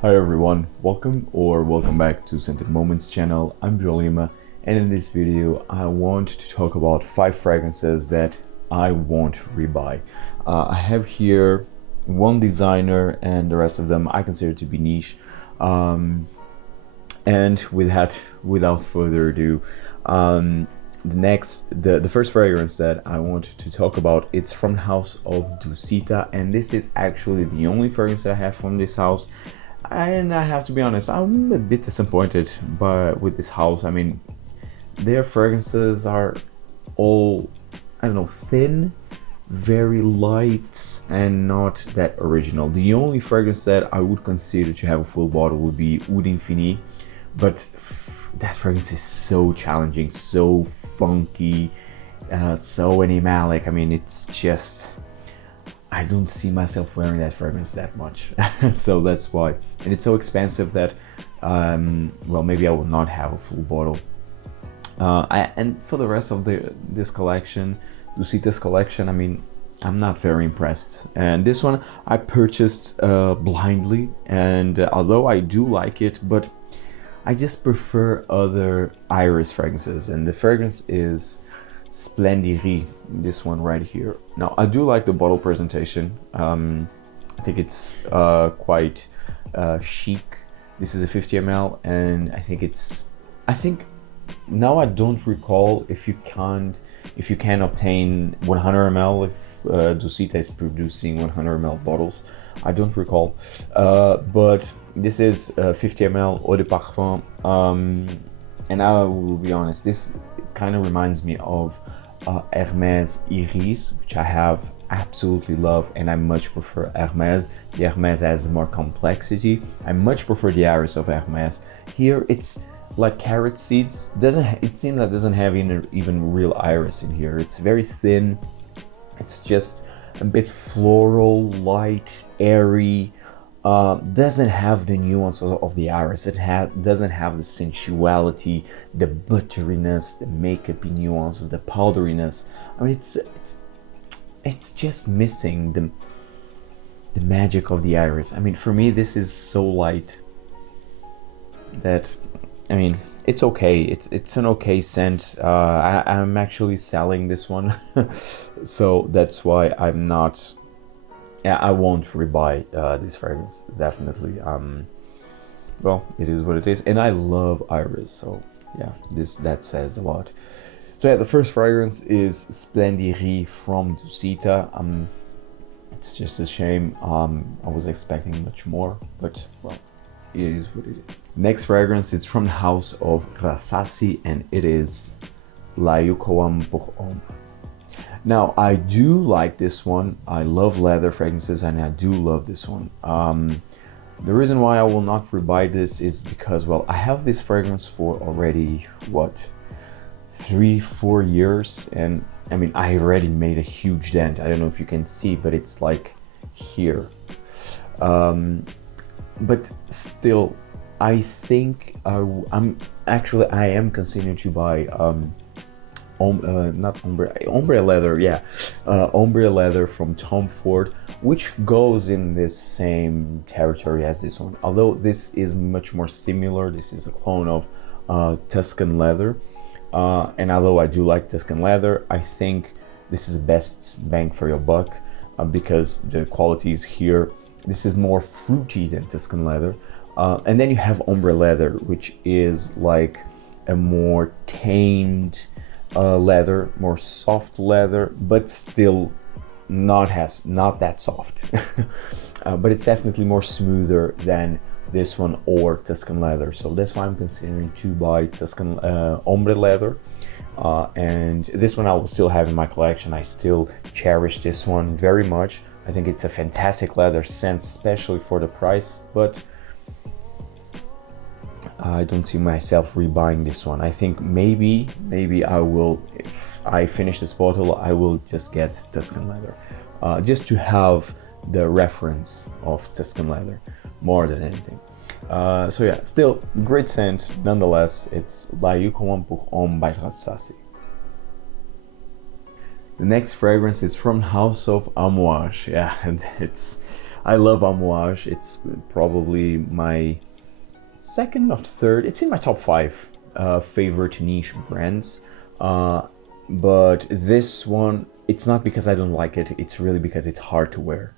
Hi everyone, welcome back to Scented Moments channel. I'm Guerlain, and in this video I want to talk about 5 fragrances that I won't rebuy. I have here one designer and the rest of them I consider to be niche. And with that, without further ado, the first fragrance that I want to talk about, it's from the house of Dusita, and this is actually the only fragrance I have from this house. And I have to be honest, I'm a bit disappointed with this house. I mean, their fragrances are all, I don't know, thin, very light, and not that original. The only fragrance that I would consider to have a full bottle would be Oud Infini, but that fragrance is so challenging, so funky, so animalic. I mean, it's just, I don't see myself wearing that fragrance that much. So that's why. And it's so expensive that, well, maybe I will not have a full bottle. And for the rest of this collection, Dusita's collection, I mean, I'm not very impressed. And this one I purchased blindly, and although I do like it, but I just prefer other iris fragrances, and the fragrance is Splendirie, this one right here. Now, I do like the bottle presentation. I think it's quite chic. This is a 50 ml, and I think now I don't recall if you can obtain 100 ml if Dusita is producing 100 ml bottles. I don't recall, but this is 50 ml eau de parfum, and I will be honest, this kind of reminds me of Hermes Iris, which I have absolutely love, and I much prefer Hermes. The Hermes has more complexity. I much prefer the iris of Hermes. Here it's like carrot seeds. It seems that doesn't have even real iris in here. It's very thin. It's just a bit floral, light, airy. Doesn't have the nuance of the iris. Doesn't have the sensuality, the butteriness, the makeup-y nuances, the powderiness. I mean, it's just missing the magic of the iris. I mean, for me, this is so light that, I mean, it's okay. It's an okay scent. I'm actually selling this one, so that's why I'm not. Yeah, I won't rebuy this fragrance, definitely. Well, it is what it is, and I love iris, so yeah, that says a lot. So yeah, the first fragrance is Splendirie from Dusita. It's just a shame. I was expecting much more, but well, it is what it is. Next fragrance, it's from the house of Rasasi, and it is L'Ayukoam pour Homme. Now, I do like this one. I love leather fragrances, and I do love this one. The reason why I will not rebuy this is because, well, I have this fragrance for already, what, 3-4 years, and I mean, I already made a huge dent. I don't know if you can see, but it's like here. But still, I think I am considering to buy Ombre Leather, yeah, Ombre Leather from Tom Ford, which goes in this same territory as this one, although this is much more similar. This is a clone of Tuscan Leather, and although I do like Tuscan Leather, I think this is the best bang for your buck, because the quality is here. This is more fruity than Tuscan Leather, and then you have Ombre Leather, which is like a more tamed leather, more soft leather, but still not that soft. But it's definitely more smoother than this one or Tuscan Leather. So that's why I'm considering to buy Tuscan Ombre Leather. And this one I will still have in my collection. I still cherish this one very much. I think it's a fantastic leather scent, especially for the price, but I don't see myself rebuying this one. I think maybe I will, if I finish this bottle, I will just get Tuscan Leather, just to have the reference of Tuscan Leather more than anything. So yeah, still great scent nonetheless. It's L'Ayukoam pour Homme by Rasasi. The next fragrance is from House of Amouage. Yeah, and I love Amouage. It's probably my second or third. It's in my top 5 favorite niche brands. But this one, it's not because I don't like it. It's really because it's hard to wear.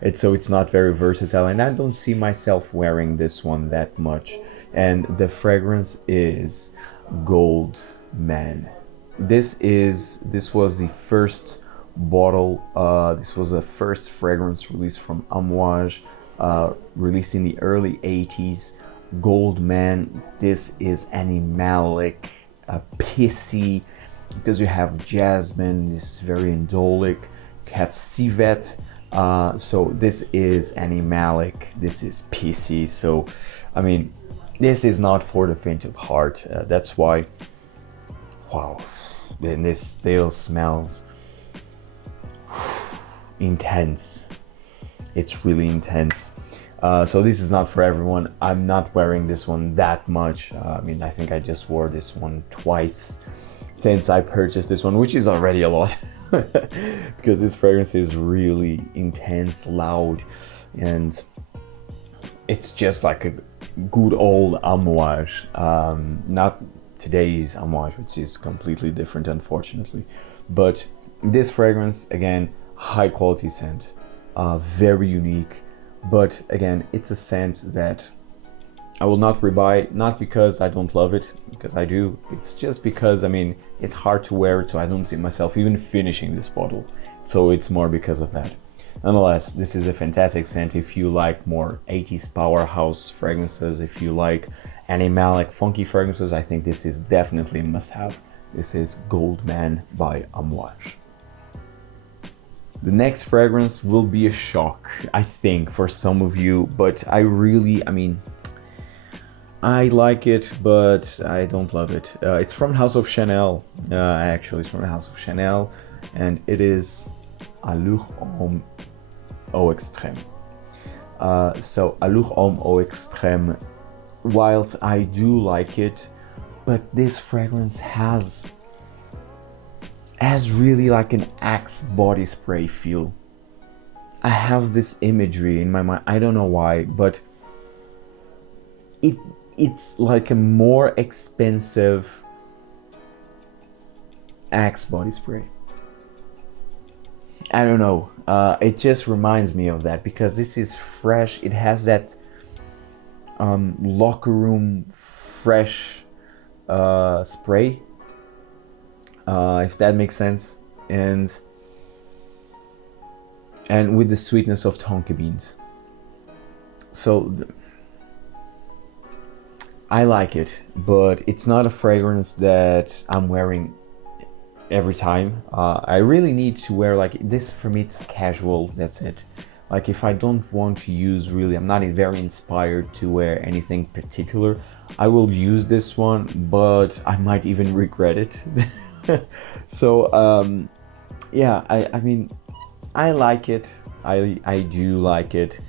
It's not very versatile, and I don't see myself wearing this one that much. And the fragrance is Gold Man. This was the first bottle. This was the first fragrance released from Amouage, released in the early 80s. Gold Man. This is animalic, pissy, because you have jasmine. This is very indolic. You have civet. So this is animalic. This is pissy. So, I mean, this is not for the faint of heart. That's why. Wow, and this still smells intense. It's really intense. So this is not for everyone. I'm not wearing this one that much. I mean, I think I just wore this one twice since I purchased this one, which is already a lot because this fragrance is really intense, loud, and it's just like a good old Amouage. Not today's Amouage, which is completely different, unfortunately. But this fragrance, again, high quality scent, very unique. But again, it's a scent that I will not rebuy, not because I don't love it, because I do. It's just because, I mean, it's hard to wear it, so I don't see myself even finishing this bottle. So it's more because of that. Nonetheless, this is a fantastic scent if you like more 80s powerhouse fragrances, if you like animalic, funky fragrances. I think this is definitely a must-have. This is Gold Man by Amouage. The next fragrance will be a shock, I think, for some of you, but I mean, I like it, but I don't love it. It's from House of Chanel. Actually, it's from the House of Chanel, and it is Aloomo Eau Extrême. So Aloomo Eau Extrême, whilst I do like it, but this fragrance has really like an Axe body spray feel. I have this imagery in my mind. I don't know why, but it's like a more expensive Axe body spray. I don't know. It just reminds me of that because this is fresh. It has that locker room fresh spray, if that makes sense, and with the sweetness of tonka beans. So I like it, but it's not a fragrance that I'm wearing every time. I really need to wear like this. For me, it's casual. That's it. Like if I don't want to use, really, I'm not very inspired to wear anything particular, I will use this one, but I might even regret it. So yeah, I mean, I like it. I do like it,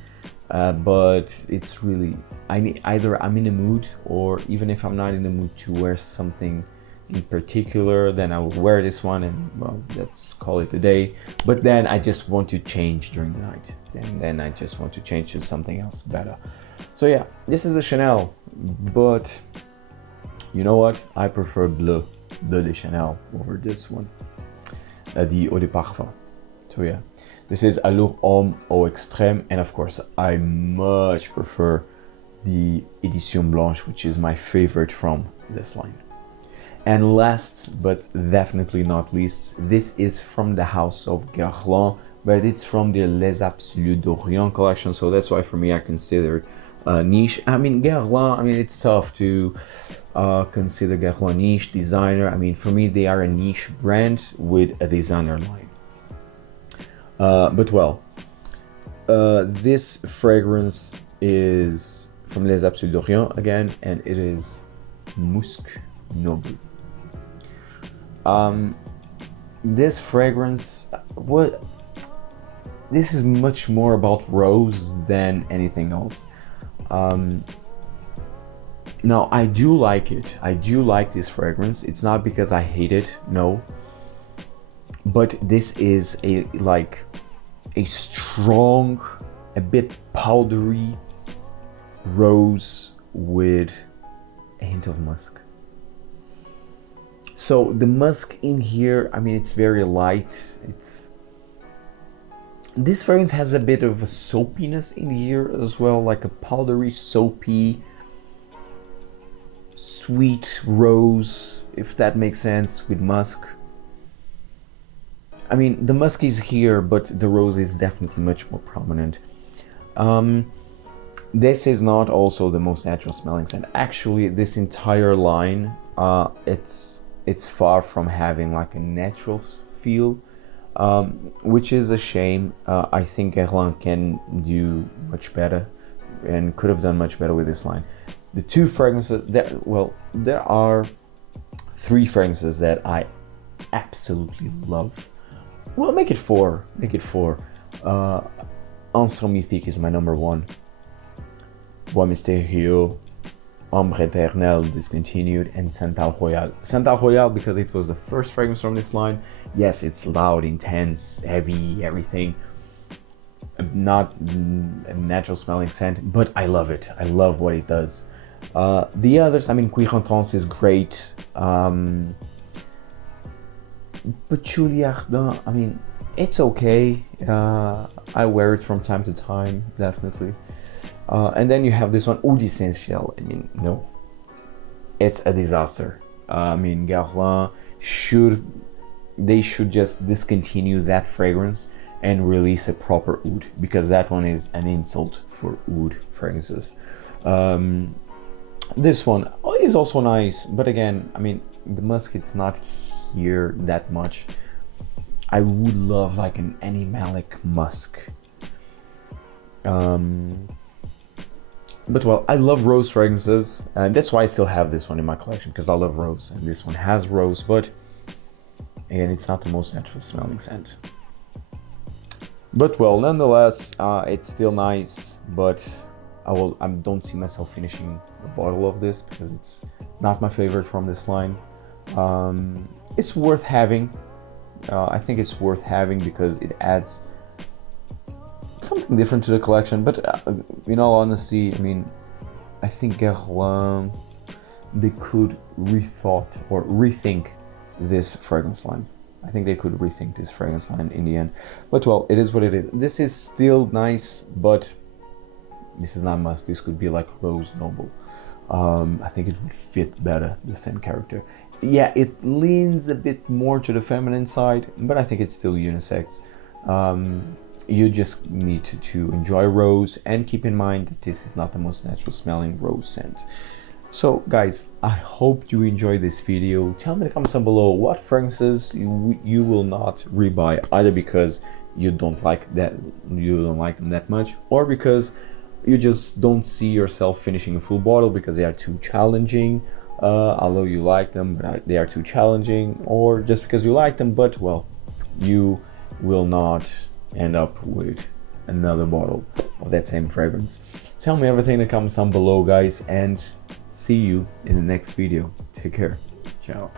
but it's really, either I'm in a mood, or even if I'm not in the mood to wear something in particular, then I will wear this one and, well, let's call it a day. But then I just want to change during the night, and then I just want to change to something else better. So yeah, this is a Chanel, but you know what? I prefer Bleu de Chanel over this one, the Eau de Parfum. So yeah, this is Aloomo Eau Extrême, and of course I much prefer the Edition Blanche, which is my favorite from this line. And last but definitely not least, this is from the house of Guerlain, but it's from the Les Absolus d'Orient collection, so that's why for me I consider it niche. I mean, Guerlain, I mean, it's tough to consider Guerlain niche designer. I mean, for me they are a niche brand with a designer line. But well, this fragrance is from Les Absolus d'Orient again, and it is Musc Noble. This fragrance, this is much more about rose than anything else. Now I do like it. I do like this fragrance. It's not because I hate it, no. But this is a strong a bit powdery rose with a hint of musk. So the musk in here, I mean, it's very light. This fragrance has a bit of a soapiness in here as well, like a powdery, soapy, sweet rose, if that makes sense, with musk. I mean, the musk is here, but the rose is definitely much more prominent. This is not also the most natural smelling scent. Actually, this entire line, it's far from having like a natural feel, which is a shame. I think Guerlain can do much better and could have done much better with this line. The two fragrances there are three fragrances that I absolutely love. Well, make it four. Ancre Mythique is my number one. Bois Mystérieux, Ombre Leather discontinued, and Santal Royal. Santal Royal because it was the first fragrance from this line. Yes, it's loud, intense, heavy, everything. Not a natural smelling scent, but I love it. I love what it does. The others, I mean, Cuir Intense is great. Patchouli Ardent, I mean, it's okay. I wear it from time to time, definitely. And then you have this one, Oud Essentiel. I mean, no, it's a disaster. I mean, Guerlain should just discontinue that fragrance and release a proper oud, because that one is an insult for oud fragrances. This one is also nice, but again, I mean, the musk, it's not here that much. I would love like an animalic musk. But well, I love rose fragrances, and that's why I still have this one in my collection, because I love rose, and this one has rose, but again, it's not the most natural smelling scent. But well, nonetheless, it's still nice, but I don't see myself finishing a bottle of this because it's not my favorite from this line. It's worth having. I think it's worth having because it adds something different to the collection, but in all honesty, I mean, I think Guerlain, they could rethink this fragrance line. I think they could rethink this fragrance line in the end. But well, it is what it is. This is still nice, but this is not musk. This could be like Rose Noble. I think it would fit better, the same character. Yeah, it leans a bit more to the feminine side, but I think it's still unisex. You just need to enjoy rose and keep in mind that this is not the most natural smelling rose scent. So guys, I hope you enjoyed this video. Tell me in the comments down below what fragrances you will not rebuy, either because you don't like them that much, or because you just don't see yourself finishing a full bottle because they are too challenging, although you like them, but they are too challenging, or just because you like them, but well, you will not end up with another bottle of that same fragrance. Tell me everything in the comments down below, guys, and see you in the next video. Take care. Ciao.